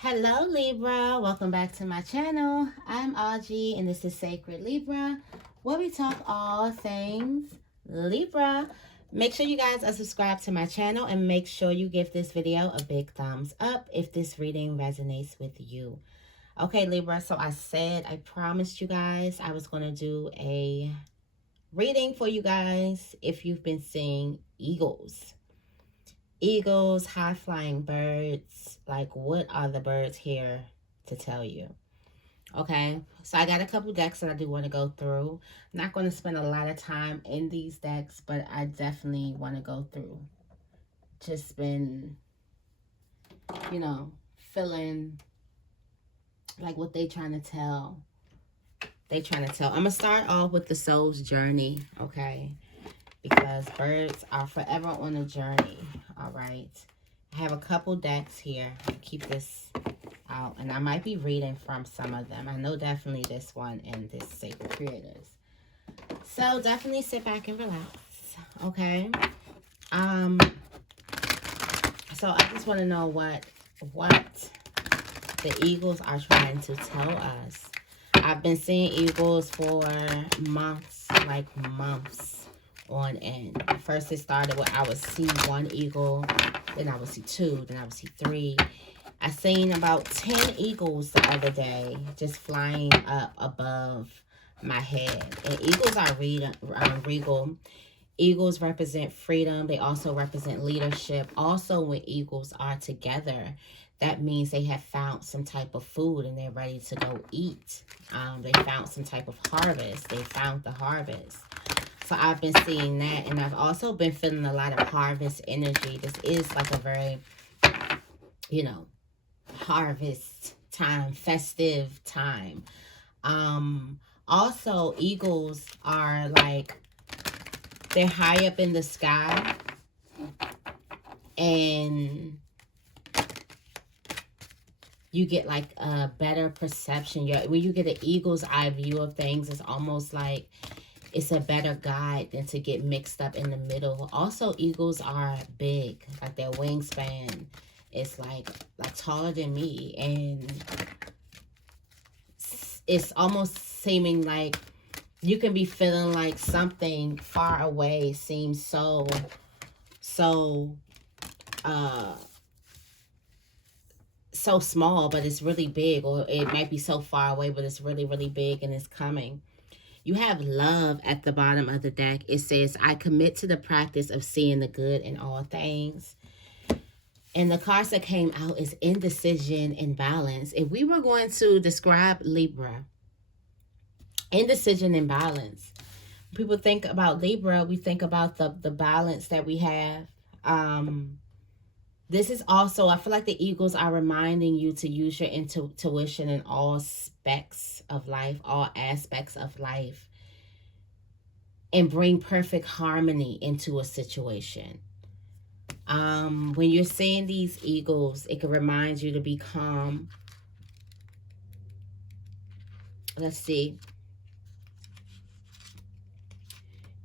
Hello Libra, welcome back to my channel. I'm Auji and this is Sacred Libra, where we talk all things Libra. Make sure you guys are subscribed to my channel and make sure you give this video a big thumbs up if this reading resonates with you. Okay Libra, so I promised you guys I was going to do a reading for you guys if you've been seeing eagles. Eagles, high-flying birds, like what are the birds here to tell you? Okay, so I got a couple decks that I do want to go through. I'm not going to spend a lot of time in these decks, but I definitely want to go through. Just been, feeling like what they trying to tell. I'm going to start off with the soul's journey, okay? Because birds are forever on a journey. All right, I have a couple decks here. Keep this out, and I might be reading from some of them. I know definitely this one and this Sacred Creators. So definitely sit back and relax. Okay. So I just want to know what the eagles are trying to tell us. I've been seeing eagles for months, like months on end. First it started where I would see one eagle, then I would see two, then I would see three. I seen about 10 eagles the other day just flying up above my head. And eagles are regal. Eagles represent freedom. They also represent leadership. Also, when eagles are together, that means they have found some type of food and they're ready to go eat. They found some type of harvest. They found the harvest. So I've been seeing that, and I've also been feeling a lot of harvest energy. This is like a very, harvest time, festive time. Also, eagles are like, they're high up in the sky, and you get like a better perception. When you get an eagle's eye view of things, it's almost like it's a better guide than to get mixed up in the middle. Also, eagles are big. Like their wingspan is like taller than me. And it's almost seeming like you can be feeling like something far away seems so small, but it's really big. Or it might be so far away, but it's really, really big and it's coming. You have love at the bottom of the deck. It says, I commit to the practice of seeing the good in all things. And the cards that came out is indecision and balance. If we were going to describe Libra, indecision and balance. People think about Libra, we think about the balance that we have. This is also, I feel like the eagles are reminding you to use your intuition in all aspects of life, and bring perfect harmony into a situation. When you're seeing these eagles, it can remind you to be calm. Let's see.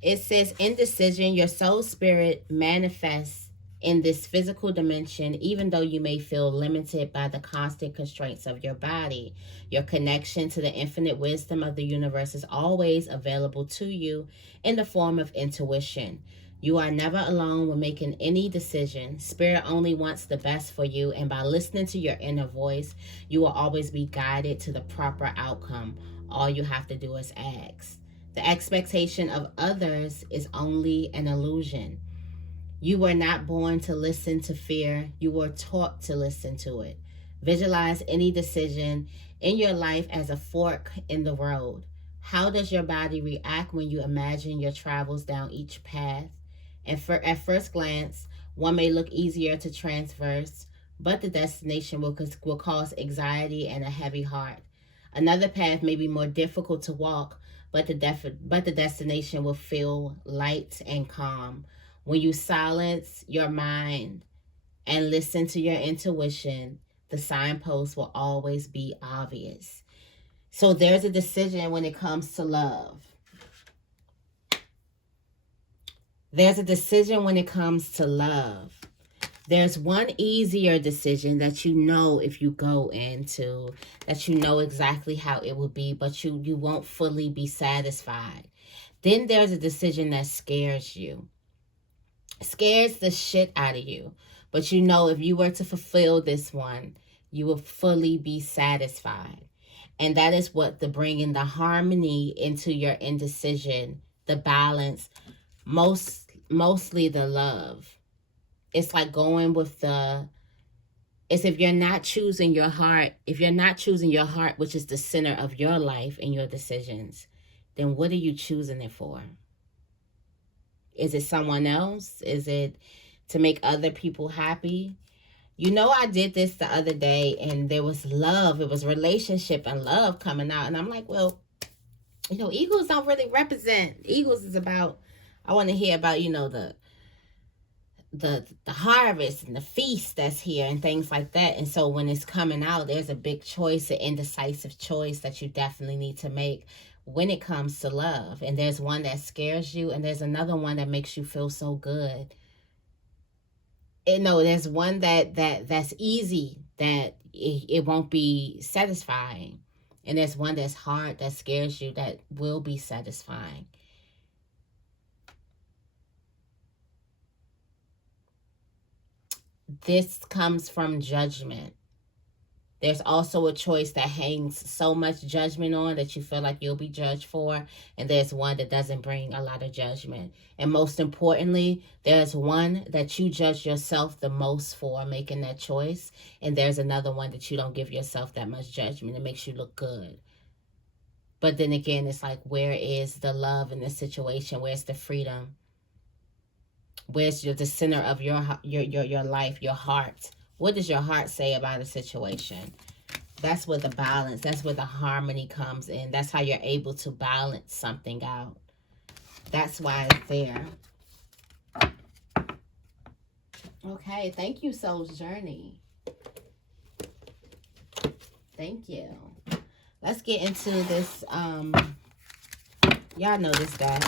It says, indecision, your soul spirit manifests in this physical dimension, even though you may feel limited by the constant constraints of your body. Your connection to the infinite wisdom of the universe is always available to you in the form of intuition. You are never alone when making any decision. Spirit only wants the best for you, and by listening to your inner voice, you will always be guided to the proper outcome. All you have to do is ask. The expectation of others is only an illusion. You were not born to listen to fear. You were taught to listen to it. Visualize any decision in your life as a fork in the road. How does your body react when you imagine your travels down each path? And at first glance, one may look easier to traverse, but the destination will cause anxiety and a heavy heart. Another path may be more difficult to walk, but the destination will feel light and calm. When you silence your mind and listen to your intuition, the signpost will always be obvious. So there's a decision when it comes to love. There's a decision when it comes to love. There's one easier decision that you know if you go into, that you know exactly how it will be, but you won't fully be satisfied. Then there's a decision that scares you. Scares the shit out of you. But you know if you were to fulfill this one, you will fully be satisfied. And that is what the bringing the harmony into your indecision, the balance, mostly the love. It's like going with the, it's if you're not choosing your heart, if you're not choosing your heart, which is the center of your life and your decisions, then what are you choosing it for? Is it someone else? Is it to make other people happy? You know, I did this the other day and there was love. It was relationship and love coming out. And I'm like, well, you know, eagles don't really represent. Eagles is about, I want to hear about, you know, the harvest and the feast that's here and things like that. And so when it's coming out, there's a big choice, an indecisive choice that you definitely need to make when it comes to love. And there's one that scares you and there's another one that makes you feel so good. And no, there's one that's easy, that it won't be satisfying. And there's one that's hard, that scares you, that will be satisfying. This comes from judgment. There's also a choice that hangs so much judgment on that you feel like you'll be judged for. And there's one that doesn't bring a lot of judgment. And most importantly, there's one that you judge yourself the most for making that choice. And there's another one that you don't give yourself that much judgment. It makes you look good. But then again, it's like, where is the love in the situation? Where's the freedom? Where's the center of your life, your heart? What does your heart say about a situation? That's where the balance, that's where the harmony comes in. That's how you're able to balance something out. That's why it's there. Okay, thank you, Soul's Journey. Thank you. Let's get into this. Y'all know this guy.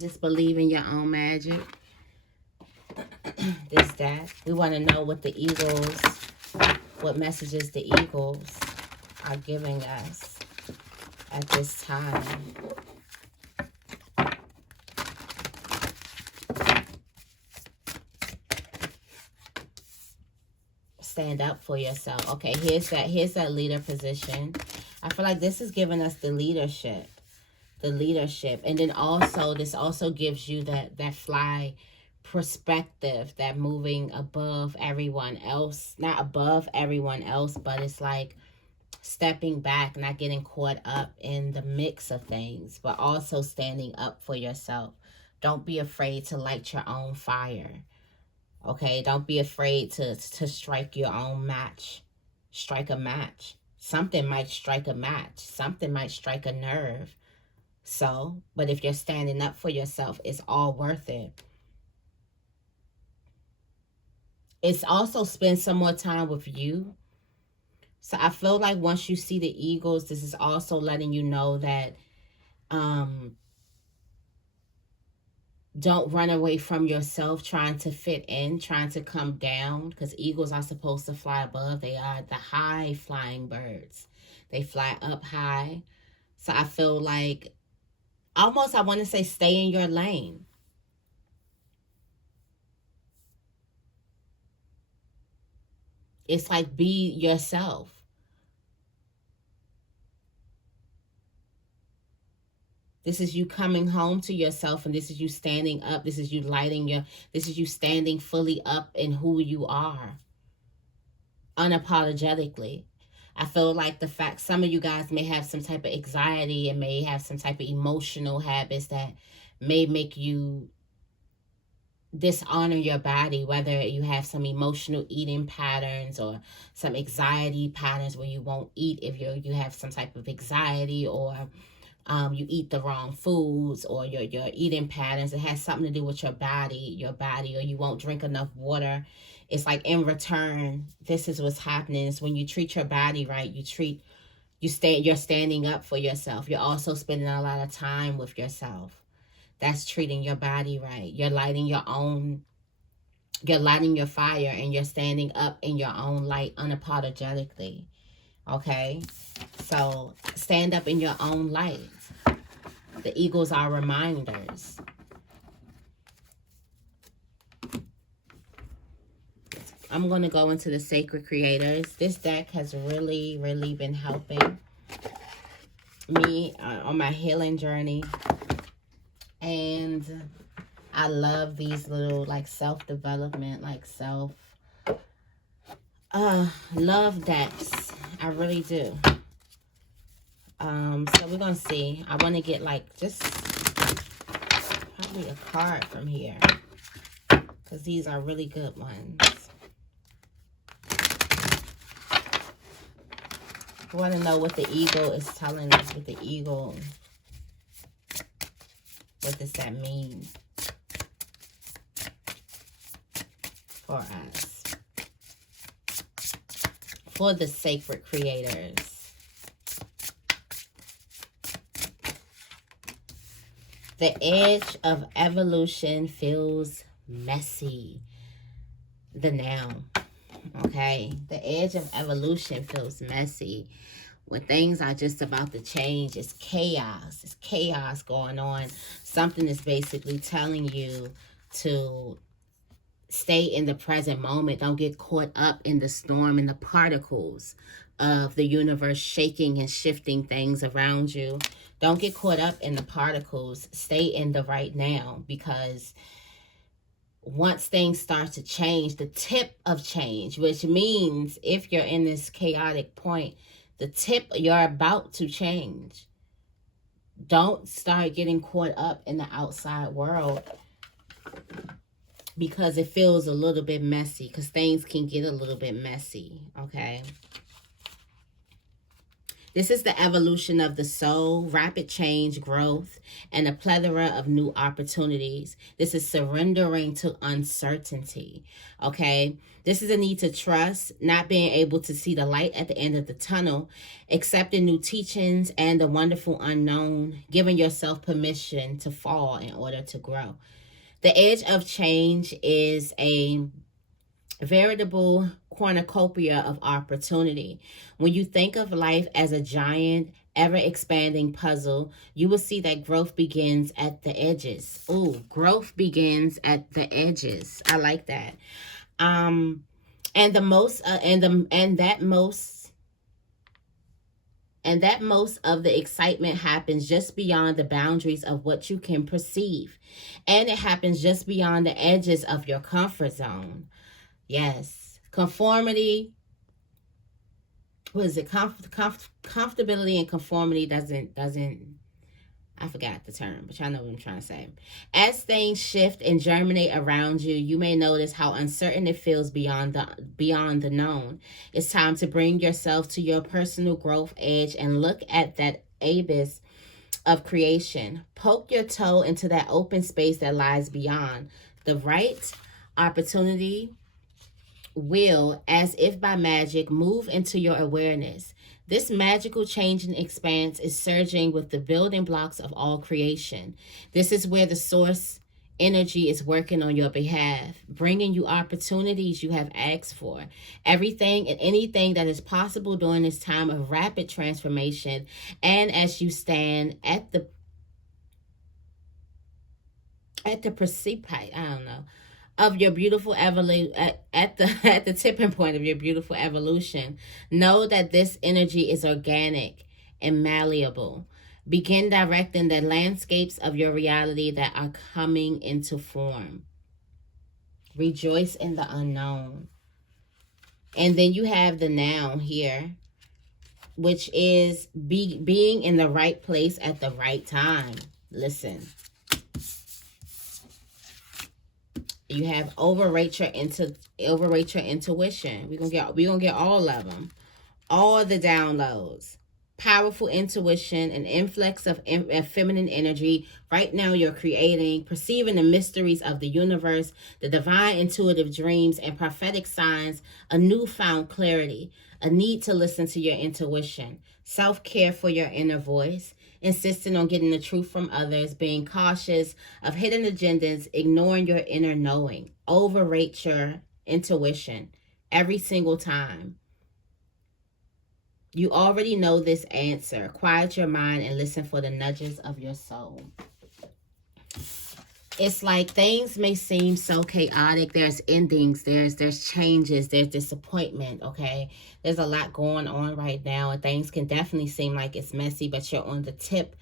Just believe in your own magic. That. We want to know what the eagles, what messages the eagles are giving us at this time. Stand up for yourself. Okay, here's that leader position. I feel like this is giving us the leadership. And then also, this also gives you that fly perspective, that moving above everyone else. Not above everyone else, but it's like stepping back, not getting caught up in the mix of things, but also standing up for yourself. Don't be afraid to light your own fire. Okay, don't be afraid to strike your own match. Strike a match. Something might strike a match. Something might strike a nerve. So, but if you're standing up for yourself, it's all worth it. It's also spend some more time with you. So I feel like once you see the eagles, this is also letting you know that don't run away from yourself trying to fit in, trying to come down, because eagles are supposed to fly above. They are the high flying birds. They fly up high. So I feel like almost, I want to say, stay in your lane. It's like, be yourself. This is you coming home to yourself, and this is you standing up. This is you this is you standing fully up in who you are. Unapologetically. I feel like the fact some of you guys may have some type of anxiety and may have some type of emotional habits that may make you dishonor your body, whether you have some emotional eating patterns or some anxiety patterns where you won't eat if you have some type of anxiety, or you eat the wrong foods, or your eating patterns. It has something to do with your body, or you won't drink enough water. It's like, in return, this is what's happening, is when you treat your body right, you're standing up for yourself. You're also spending a lot of time with yourself. That's treating your body right. You're lighting your own You're lighting your fire and you're standing up in your own light unapologetically. Okay? So stand up in your own light. The eagles are reminders. I'm going to go into the Sacred Creators. This deck has really, really been helping me on my healing journey. And I love these little like self-development, like love decks. I really do. So we're gonna see. I want to get like just probably a card from here, because these are really good ones. I want to know what the eagle is telling us. With the eagle, what does that mean for us? For the Sacred Creators. The edge of evolution feels messy. The noun. Okay? The edge of evolution feels messy. When things are just about to change, it's chaos. It's chaos going on. Something is basically telling you to stay in the present moment. Don't get caught up in the storm and the particles of the universe shaking and shifting things around you. Don't get caught up in the particles. Stay in the right now, because once things start to change, the tip of change, which means if you're in this chaotic point, the tip, you're about to change. Don't start getting caught up in the outside world, because it feels a little bit messy, because things can get a little bit messy, okay? This is the evolution of the soul, rapid change, growth, and a plethora of new opportunities. This is surrendering to uncertainty, okay? This is a need to trust, not being able to see the light at the end of the tunnel, accepting new teachings and the wonderful unknown, giving yourself permission to fall in order to grow. The edge of change is a veritable cornucopia of opportunity. When you think of life as a giant, ever-expanding puzzle, you will see that growth begins at the edges. Ooh, growth begins at the edges. I like that. And the most, and that most of the excitement happens just beyond the boundaries of what you can perceive, and it happens just beyond the edges of your comfort zone. Yes, conformity. What is it? Comfortability and conformity doesn't. I forgot the term, but y'all know what I'm trying to say. As things shift and germinate around you, you may notice how uncertain it feels beyond the known. It's time to bring yourself to your personal growth edge and look at that abyss of creation. Poke your toe into that open space that lies beyond. The right opportunity will, as if by magic, move into your awareness. This magical changing expanse is surging with the building blocks of all creation. This is where the source energy is working on your behalf, bringing you opportunities you have asked for. Everything and anything that is possible during this time of rapid transformation, and as you stand at the precipice, of your beautiful evolution, at the tipping point of your beautiful evolution, know that this energy is organic and malleable. Begin directing the landscapes of your reality that are coming into form. Rejoice in the unknown. And then you have the noun here, which is being in the right place at the right time. Listen. You have overrate your intuition. We're gonna get all of them, all the downloads. Powerful intuition, an influx of feminine energy. Right now, you're creating, perceiving the mysteries of the universe, the divine intuitive dreams and prophetic signs. A newfound clarity, a need to listen to your intuition. Self-care for your inner voice. insisting on getting the truth from others, being cautious of hidden agendas, ignoring your inner knowing. Overrate your intuition every single time. You already know this answer. Quiet your mind and listen for the nudges of your soul. It's like things may seem so chaotic. There's endings, there's changes, there's disappointment, okay? There's a lot going on right now, and things can definitely seem like it's messy, but you're on the tip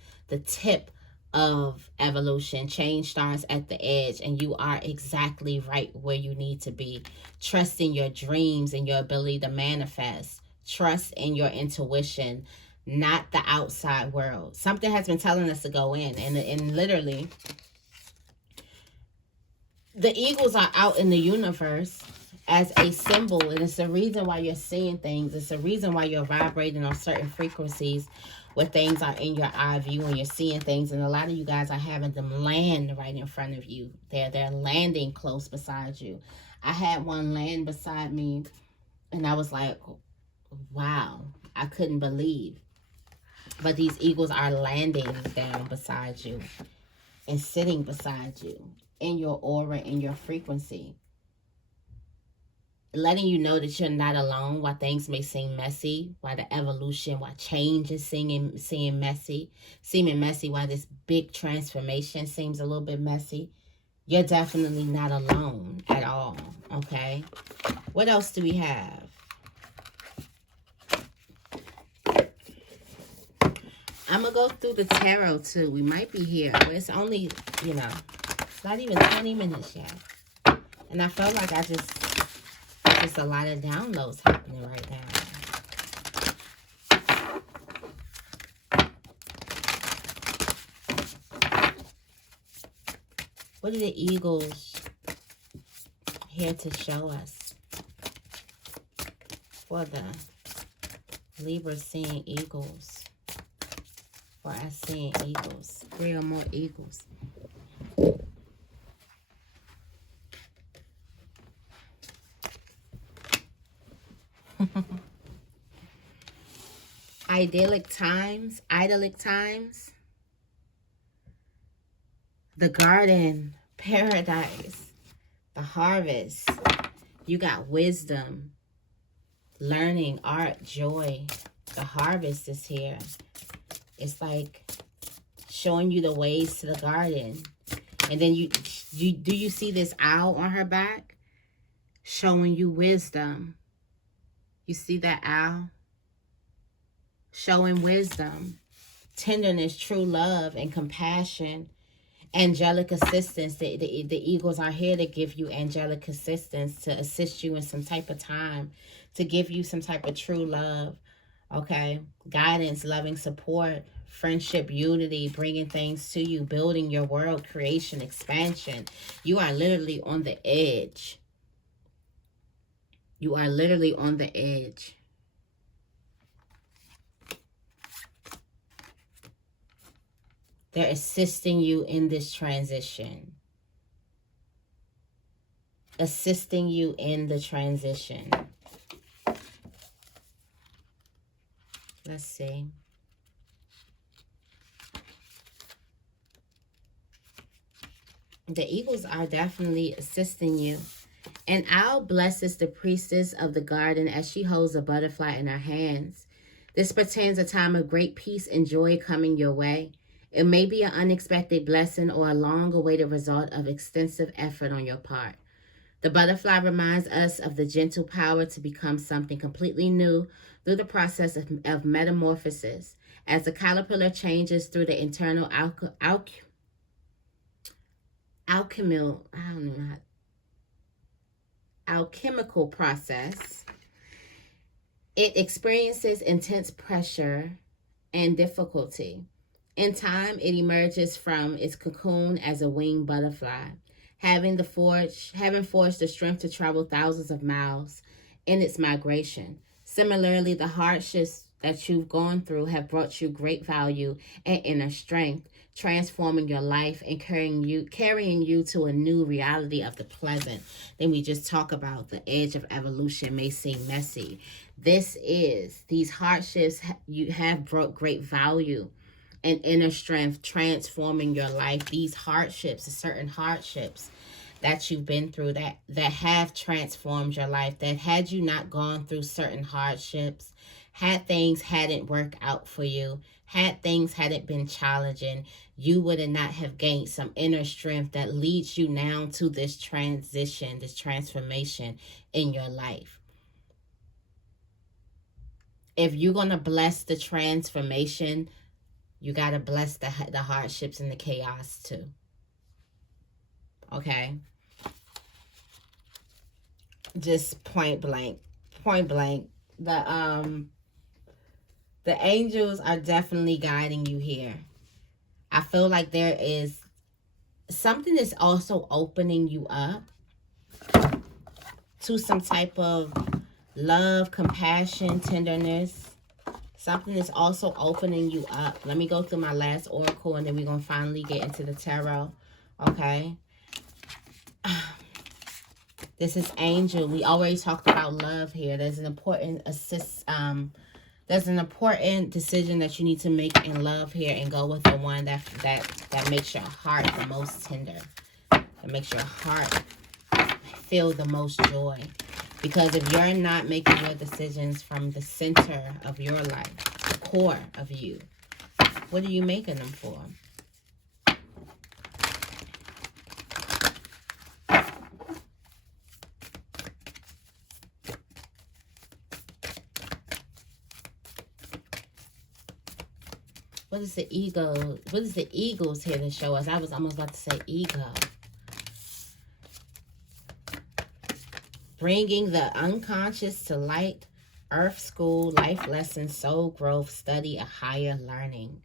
of evolution. Change starts at the edge, and you are exactly right where you need to be. Trust in your dreams and your ability to manifest. Trust in your intuition, not the outside world. Something has been telling us to go in, and literally, the eagles are out in the universe as a symbol, and it's the reason why you're seeing things. It's the reason why you're vibrating on certain frequencies where things are in your eye view and you're seeing things. And a lot of you guys are having them land right in front of you. They're landing close beside you. I had one land beside me, and I was like, wow, I couldn't believe. But these eagles are landing down beside you and sitting beside you in your aura, in your frequency, letting you know that you're not alone while things may seem messy, while the evolution, while change is seeming messy, while this big transformation seems a little bit messy. You're definitely not alone at all, okay? What else do we have? I'm going to go through the tarot, too. We might be here. But it's only, you know, it's not even 20 minutes yet. And I felt like there's just a lot of downloads happening right now. What are the eagles here to show us for the Libra seeing eagles? For us seeing eagles. 3 or more eagles. Idyllic times. The garden, paradise, the harvest. You got wisdom, learning, art, joy. The harvest is here. It's like showing you the ways to the garden. And then do you see this owl on her back? Showing you wisdom. You see that owl? Showing wisdom, tenderness, true love, and compassion. Angelic assistance. The eagles are here to give you angelic assistance, to assist you in some type of time, to give you some type of true love. Okay, guidance, loving support, friendship, unity, bringing things to you, building your world, creation, expansion. You are literally on the edge. You are literally on the edge. They're assisting you in this transition. Assisting you in the transition. Let's see. The eagles are definitely assisting you. An owl blesses the priestess of the garden as she holds a butterfly in her hands. This portends a time of great peace and joy coming your way. It may be an unexpected blessing or a long-awaited result of extensive effort on your part. The butterfly reminds us of the gentle power to become something completely new through the process of metamorphosis. As the caterpillar changes through the internal alchemical process, it experiences intense pressure and difficulty. In time, it emerges from its cocoon as a winged butterfly, having forged the strength to travel thousands of miles in its migration. Similarly, the hardships that you've gone through have brought you great value and inner strength, transforming your life and carrying you to a new reality of the pleasant. Then we just talk about the edge of evolution may seem messy. These hardships you have brought great value and inner strength transforming your life. These hardships, certain hardships that you've been through that have transformed your life, that had you not gone through certain hardships, had things hadn't worked out for you, had things hadn't been challenging, you would not have gained some inner strength that leads you now to this transition, this transformation in your life. If you're going to bless the transformation, you got to bless the hardships and the chaos too. Okay? Just point blank. The angels are definitely guiding you here. I feel like there is something that's also opening you up to some type of love, compassion, tenderness. Something is also opening you up. Let me go through my last oracle and then we're going to finally get into the tarot. Okay. This is Angel. We already talked about love here. There's an important decision that you need to make in love here, and go with the one that makes your heart the most tender. That makes your heart feel the most joy. Because if you're not making your decisions from the center of your life, the core of you, what are you making them for? What is the ego? What is the eagles here to show us? I was almost about to say ego. Bringing the unconscious to light, earth school, life lessons, soul growth, study, a higher learning.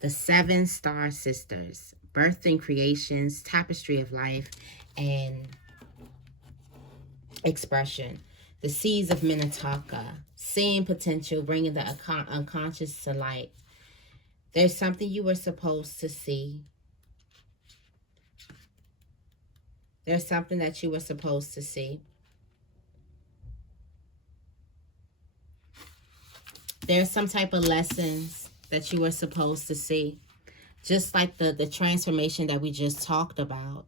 The 7 star sisters, birthing creations, tapestry of life, and expression. The seeds of Minnetonka, seeing potential, bringing the unconscious to light. There's something you were supposed to see. There's something that you were supposed to see. There's some type of lessons that you were supposed to see. Just like the transformation that we just talked about.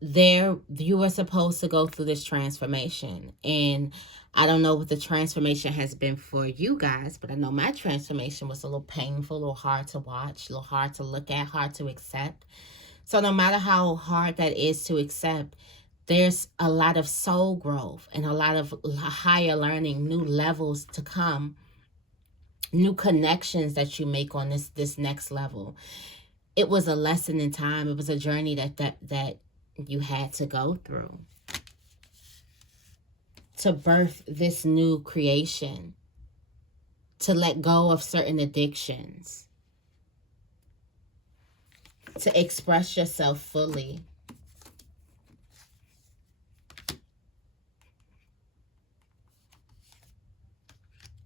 You were supposed to go through this transformation. And I don't know what the transformation has been for you guys, but I know my transformation was a little painful, a little hard to watch, a little hard to look at, hard to accept. So no matter how hard that is to accept, there's a lot of soul growth and a lot of higher learning, new levels to come, new connections that you make on this next level. It was a lesson in time. It was a journey that you had to go through to birth this new creation, to let go of certain addictions, to express yourself fully.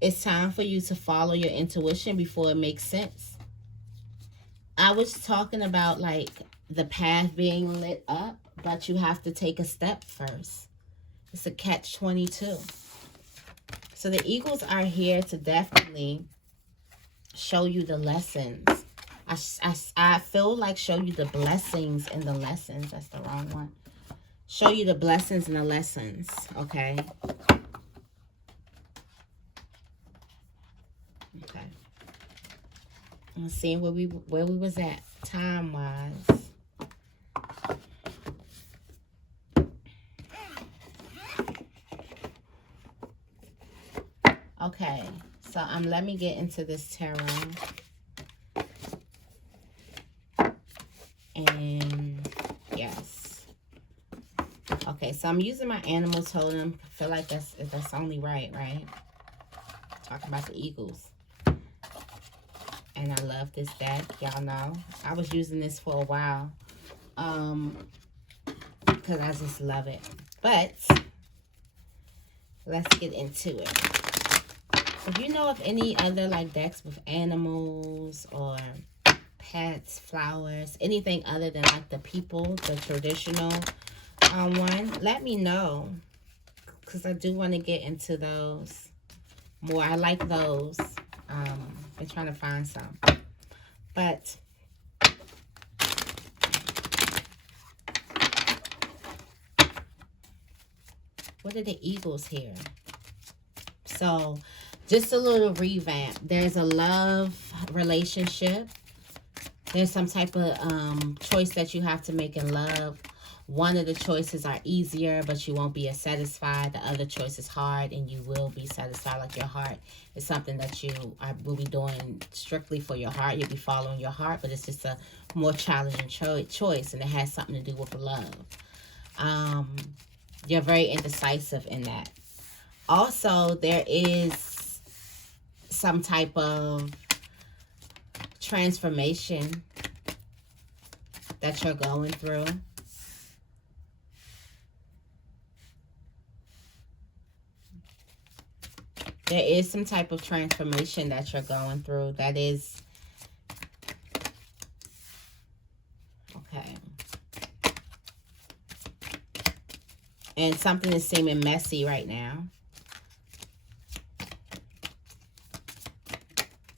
It's time for you to follow your intuition before it makes sense. I was talking about like the path being lit up, but you have to take a step first. It's a catch-22. So the eagles are here to definitely show you the lessons. I feel like show you the blessings and the lessons. That's the wrong one. Show you the blessings and the lessons, okay? Okay. Let's see where we was at time-wise. Okay, so let me get into this tarot. And yes. Okay, so I'm using my animal totem. I feel like that's only right? Talking about the eagles. And I love this deck, y'all know. I was using this for a while. Because I just love it. But let's get into it. If you know of any other like decks with animals or pets, flowers, anything other than like the people, the traditional one, let me know. Because I do want to get into those more. I like those. They're trying to find some. But what are the eagles here? So just a little revamp. There's a love relationship. There's some type of choice that you have to make in love. One of the choices are easier, but you won't be as satisfied. The other choice is hard, and you will be satisfied. Like your heart is something that you will be doing strictly for your heart. You'll be following your heart, but it's just a more challenging choice, and it has something to do with love. You're very indecisive in that. Also, there is some type of transformation that you're going through. There is some type of transformation that you're going through. That is... Okay. And something is seeming messy right now.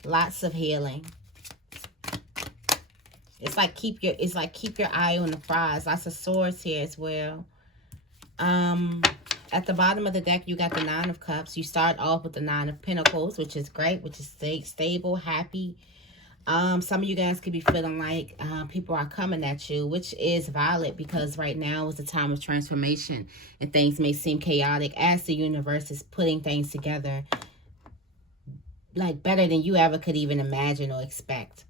Lots of healing. It's like keep your eye on the prize. Lots of swords here as well. At the bottom of the deck, you got the Nine of Cups. You start off with the Nine of Pentacles, which is great, which is stable, happy. Some of you guys could be feeling like people are coming at you, which is valid because right now is the time of transformation and things may seem chaotic as the universe is putting things together like better than you ever could even imagine or expect.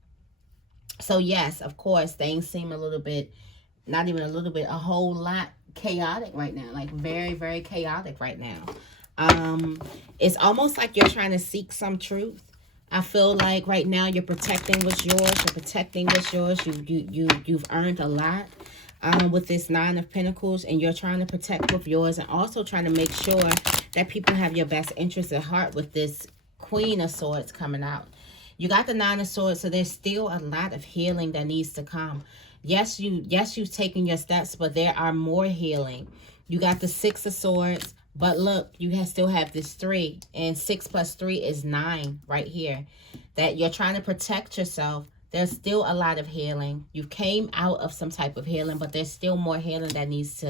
So yes, of course, things seem a little bit, not even a little bit, a whole lot chaotic right now. Like very, very chaotic right now. It's almost like you're trying to seek some truth. I feel like right now you're protecting what's yours. You're protecting what's yours. You've earned a lot with this Nine of Pentacles, and you're trying to protect what's yours and also trying to make sure that people have your best interest at heart with this Queen of Swords coming out. You got the Nine of Swords, so there's still a lot of healing that needs to come. Yes, you've taken your steps, but there are more healing. You got the Six of Swords, but look, you still have this 3, and 6 plus 3 is 9 right here. That you're trying to protect yourself. There's still a lot of healing. You came out of some type of healing, but there's still more healing that needs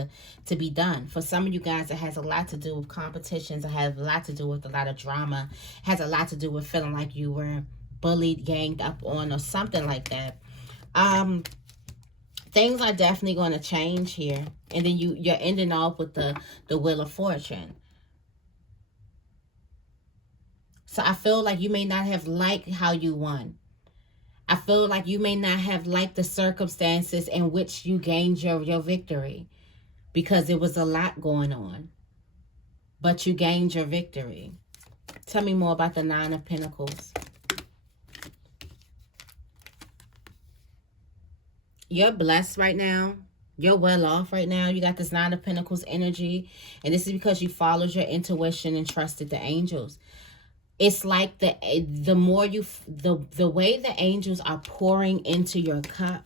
to be done. For some of you guys, it has a lot to do with competitions. It has a lot to do with a lot of drama. It has a lot to do with feeling like you were bullied, ganged up on, or something like that. Things are definitely going to change here. And then you're ending off with the Wheel of Fortune. So I feel like you may not have liked how you won. I feel like you may not have liked the circumstances in which you gained your victory. Because there was a lot going on. But you gained your victory. Tell me more about the Nine of Pentacles. You're blessed right now. You're well off right now. You got this Nine of Pentacles energy. And this is because you followed your intuition and trusted the angels. It's like the way the angels are pouring into your cup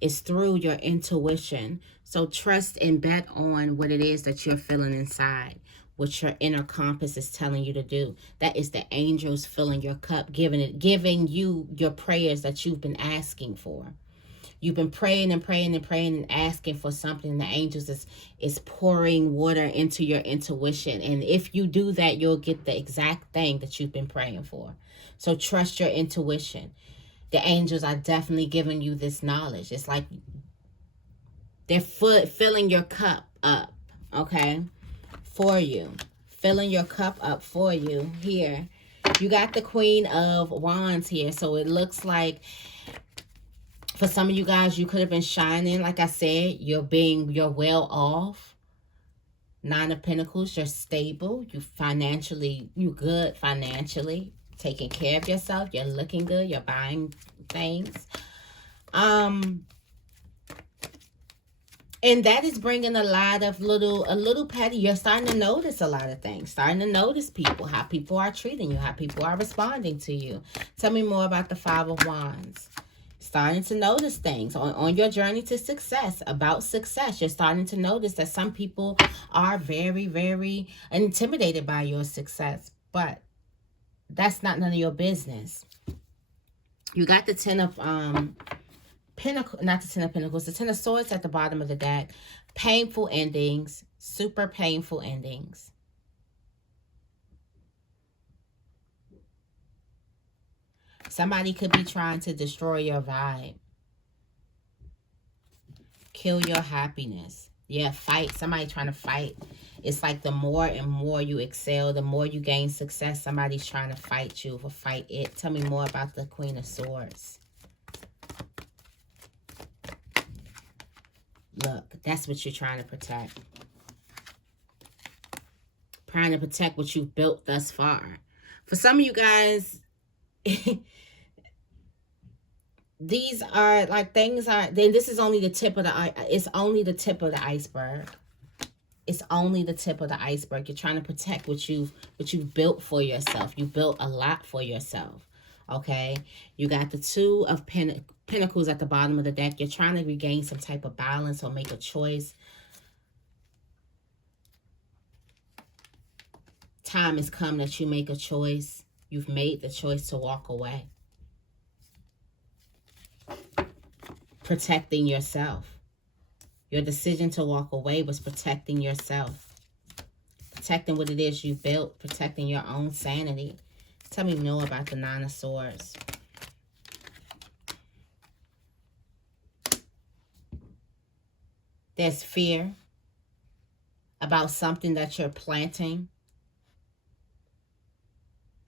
is through your intuition. So trust and bet on what it is that you're feeling inside. What your inner compass is telling you to do. That is the angels filling your cup, giving you your prayers that you've been asking for. You've been praying and praying and praying and asking for something. The angels is pouring water into your intuition. And if you do that, you'll get the exact thing that you've been praying for. So trust your intuition. The angels are definitely giving you this knowledge. It's like they're filling your cup up, okay, for you. Filling your cup up for you here. You got the Queen of Wands here. So it looks like for some of you guys, you could have been shining. Like I said, you're well off. Nine of Pentacles, you're stable. You're good financially. Taking care of yourself. You're looking good. You're buying things. And that is bringing a lot of a little petty. You're starting to notice a lot of things. Starting to notice people. How people are treating you. How people are responding to you. Tell me more about the Five of Wands. Starting to notice things on your journey to success, about success. You're starting to notice that some people are very, very intimidated by your success, but that's not none of your business. You got the Ten of Pentacle, not the Ten of Pentacles, the Ten of Swords at the bottom of the deck. Painful endings, super painful endings. Somebody could be trying to destroy your vibe. Kill your happiness. Yeah, fight. Somebody trying to fight. It's like the more and more you excel, the more you gain success, somebody's trying to fight you or fight it. Tell me more about the Queen of Swords. Look, that's what you're trying to protect. Trying to protect what you've built thus far. For some of you guys, these are like things are, then this is only the tip of the, it's only the tip of the iceberg. It's only the tip of the iceberg. You're trying to protect what you've built for yourself. You built a lot for yourself. Okay, you got the Two of Pentacles at the bottom of the deck. You're trying to regain some type of balance or make a choice. Time has come that you make a choice. You've made the choice to walk away. Protecting yourself. Your decision to walk away was protecting yourself. Protecting what it is you built. Protecting your own sanity. Tell me more about the Nine of Swords. There's fear about something that you're planting.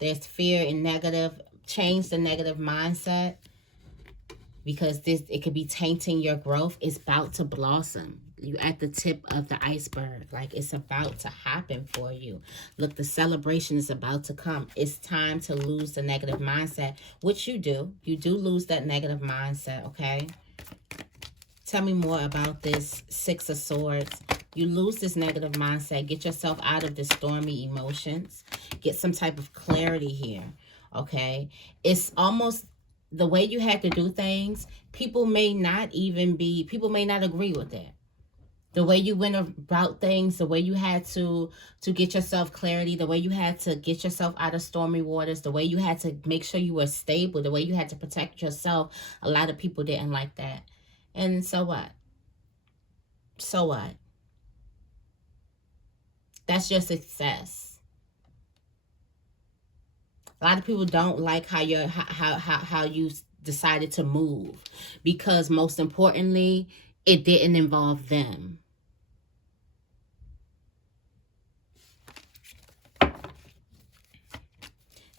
There's fear and negative. Change the negative mindset. Because it could be tainting your growth. It's about to blossom. You're at the tip of the iceberg. Like, it's about to happen for you. Look, the celebration is about to come. It's time to lose the negative mindset, which you do. You do lose that negative mindset, okay? Tell me more about this Six of Swords. You lose this negative mindset. Get yourself out of the stormy emotions. Get some type of clarity here, okay? It's almost the way you had to do things. People may not agree with it. The way you went about things, the way you had to get yourself clarity, the way you had to get yourself out of stormy waters, the way you had to make sure you were stable, the way you had to protect yourself. A lot of people didn't like that. And so what? So what? That's your success. A lot of people don't like how you decided to move, because most importantly, it didn't involve them.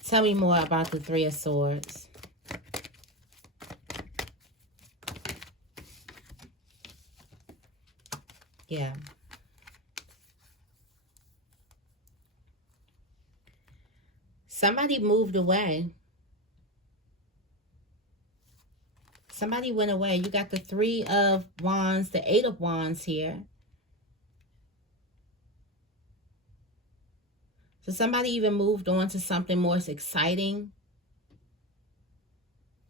Tell me more about the Three of Swords. Yeah. Somebody moved away. Somebody went away. You got the Three of Wands, the Eight of Wands here. So somebody even moved on to something more exciting.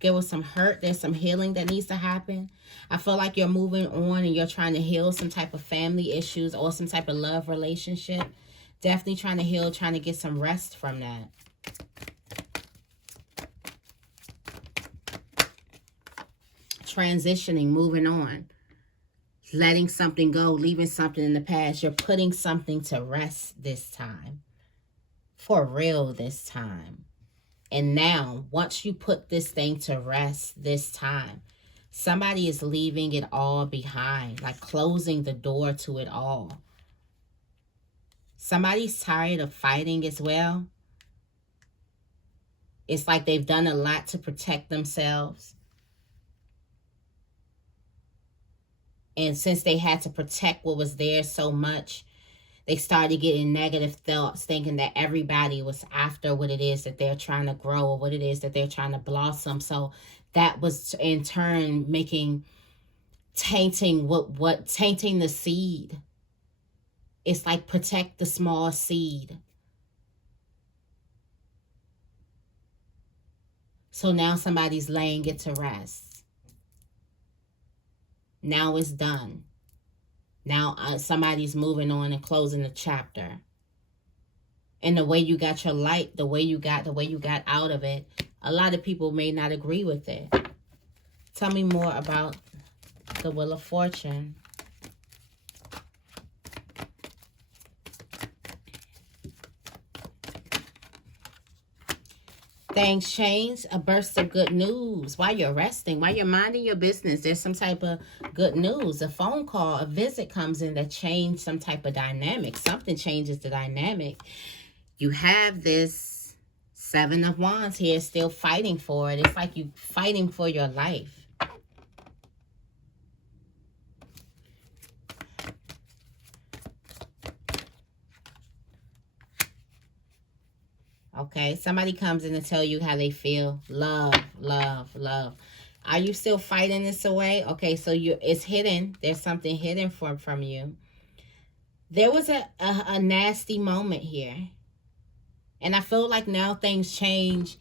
There was some hurt. There's some healing that needs to happen. I feel like you're moving on and you're trying to heal some type of family issues or some type of love relationship. Definitely trying to heal, trying to get some rest from that. Transitioning, moving on. Letting something go, leaving something in the past. You're putting something to rest this time. For real this time. And now, once you put this thing to rest this time, somebody is leaving it all behind. Like closing the door to it all. Somebody's tired of fighting as well. It's like they've done a lot to protect themselves. And since they had to protect what was there so much, they started getting negative thoughts, thinking that everybody was after what it is that they're trying to grow or what it is that they're trying to blossom. So that was in turn tainting the seed. It's like protect the small seed. So now somebody's laying it to rest. Now it's done. Now somebody's moving on and closing the chapter. And the way you got your light, the way you got out of it, A lot of people may not agree with it. Tell me more about the Wheel of Fortune. Things change, a burst of good news while you're resting, while you're minding your business. There's some type of good news. A phone call, a visit comes in that changes some type of dynamic. Something changes the dynamic. You have this Seven of Wands here, still fighting for it. It's like you fighting for your life. Okay, somebody comes in to tell you how they feel. Love, love, love. Are you still fighting this away? Okay, so it's hidden. There's something hidden from you. There was a nasty moment here. And I feel like now things change.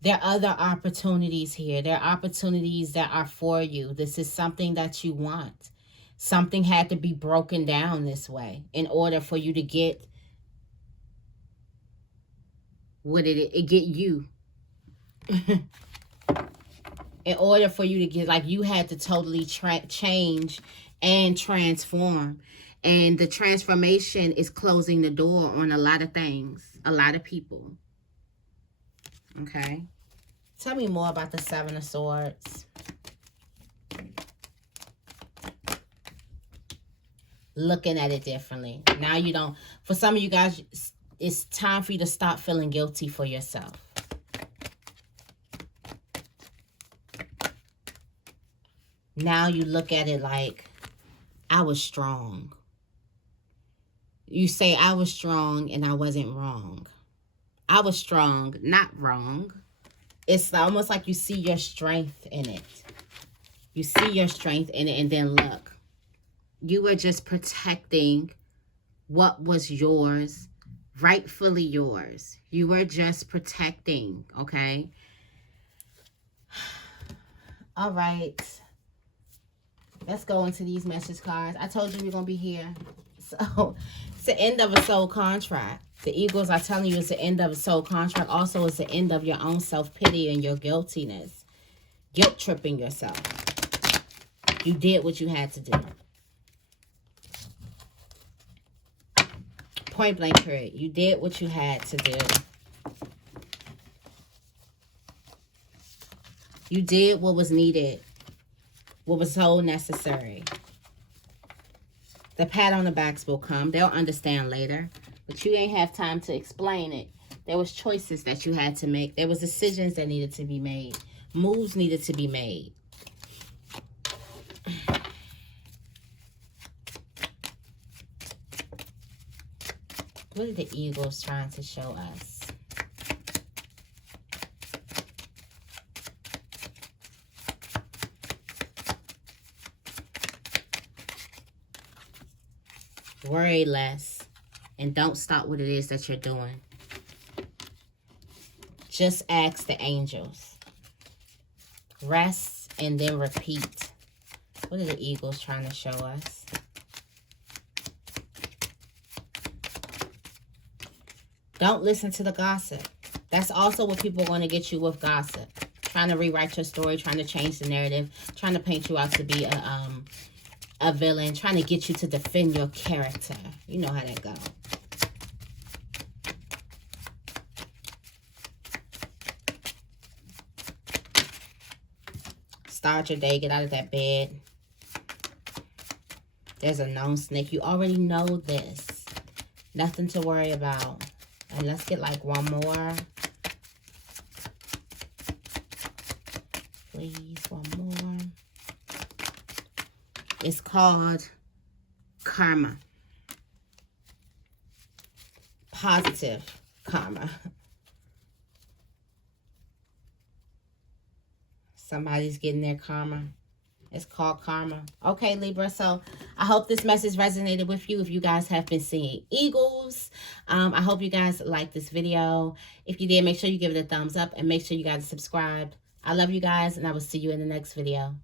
There are other opportunities here. There are opportunities that are for you. This is something that you want. Something had to be broken down this way in order for you to get what it get you. In order for you to get, like, you had to totally change and transform. And the transformation is closing the door on a lot of things, a lot of people. Okay. Tell me more about the Seven of Swords. Looking at it differently. Now you don't, for some of you guys, it's time for you to stop feeling guilty for yourself. Now you look at it like, I was strong. You say, I was strong and I wasn't wrong. I was strong, not wrong. It's almost like you see your strength in it. You see your strength in it, and then look. You were just protecting what was yours, rightfully yours. You were just protecting, okay? All right. Let's go into these message cards. I told you we're going to be here. So, it's the end of a soul contract. The Eagles are telling you it's the end of a soul contract. Also, it's the end of your own self-pity and your guiltiness. Guilt tripping yourself. You did what you had to do. Point blank period. You did what you had to do. You did what was needed. What was so necessary. The pat on the backs will come. They'll understand later. But you ain't have time to explain it. There was choices that you had to make. There was decisions that needed to be made. Moves needed to be made. What are the Eagles trying to show us? Worry less. And don't stop what it is that you're doing. Just ask the angels. Rest and then repeat. What are the Eagles trying to show us? Don't listen to the gossip. That's also what people are going to get you with gossip. Trying to rewrite your story, trying to change the narrative, trying to paint you out to be a villain, trying to get you to defend your character. You know how that goes. Start your day. Get out of that bed. There's a known snake. You already know this. Nothing to worry about. And let's get like one more. Please, one more. It's called karma. Positive karma. Somebody's getting their karma. It's called karma. Okay, Libra. So I hope this message resonated with you. If you guys have been seeing eagles, I hope you guys like this video. If you did, make sure you give it a thumbs up and make sure you guys subscribe. I love you guys, and I will see you in the next video.